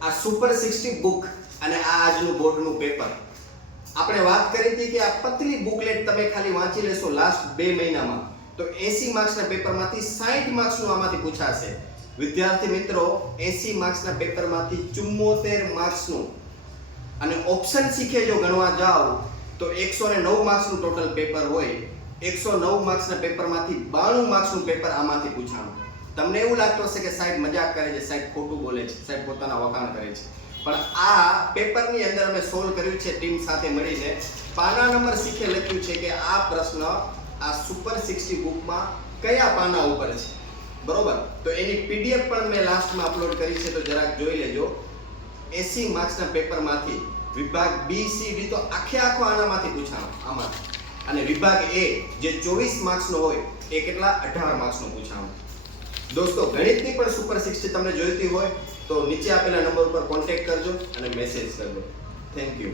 આ super 60 book અને આ આજનું બોર્ડનું પેપર આપણે વાત કરી હતી કે આ પતલી બુકલેટ તમે ખાલી વાંચી લેશો લાસ્ટ 2 મહિનામાં તો 80 માર્ક્સના પેપરમાંથી 60 માર્ક્સનું આમાંથી પૂછાશે. વિદ્યાર્થી મિત્રો 80 માર્ક્સના પેપરમાંથી 74 માર્ક્સનું અને ઓપ્શન શીખે જો ગણવા જાઓ તો 109 માર્ક્સનું ટોટલ પેપર હોય. 109 માર્ક્સના પેપરમાંથી 92 માર્ક્સનું પેપર આમાંથી પૂછાણું. તમને એવું લાગતું હશે કે સાહેબ મજાક કરે છે, સાહેબ ખોટું બોલે છે, સાહેબ પોતાના વખાણ કરે છે, પણ આ પેપરની અંદર અમે સોલ્વ કર્યું છે ટીમ સાથે મળીને. પાના નંબર શીખે લખ્યું છે કે આ પ્રશ્ન આ સુપર 60 બુકમાં કયા પાના ઉપર છે, બરોબર? તો એની પીડીએફ પણ મેં લાસ્ટમાં અપલોડ કરી છે, તો જરાક જોઈ લેજો. 80 માર્ક્સના પેપરમાંથી વિભાગ બી સી ડી તો આખો આનામાંથી પૂછાણો આમાંથી, અને વિભાગ એ જે 24 માર્ક્સનો હોય એ કેટલા 18 માર્ક્સનો પૂછાણો. દોસ્તો ગણિતની પણ સુપર 60 તમને જોઈતી હોય તો નીચે આપેલા નંબર ઉપર કોન્ટેક્ટ કરજો અને મેસેજ કરજો. Thank you.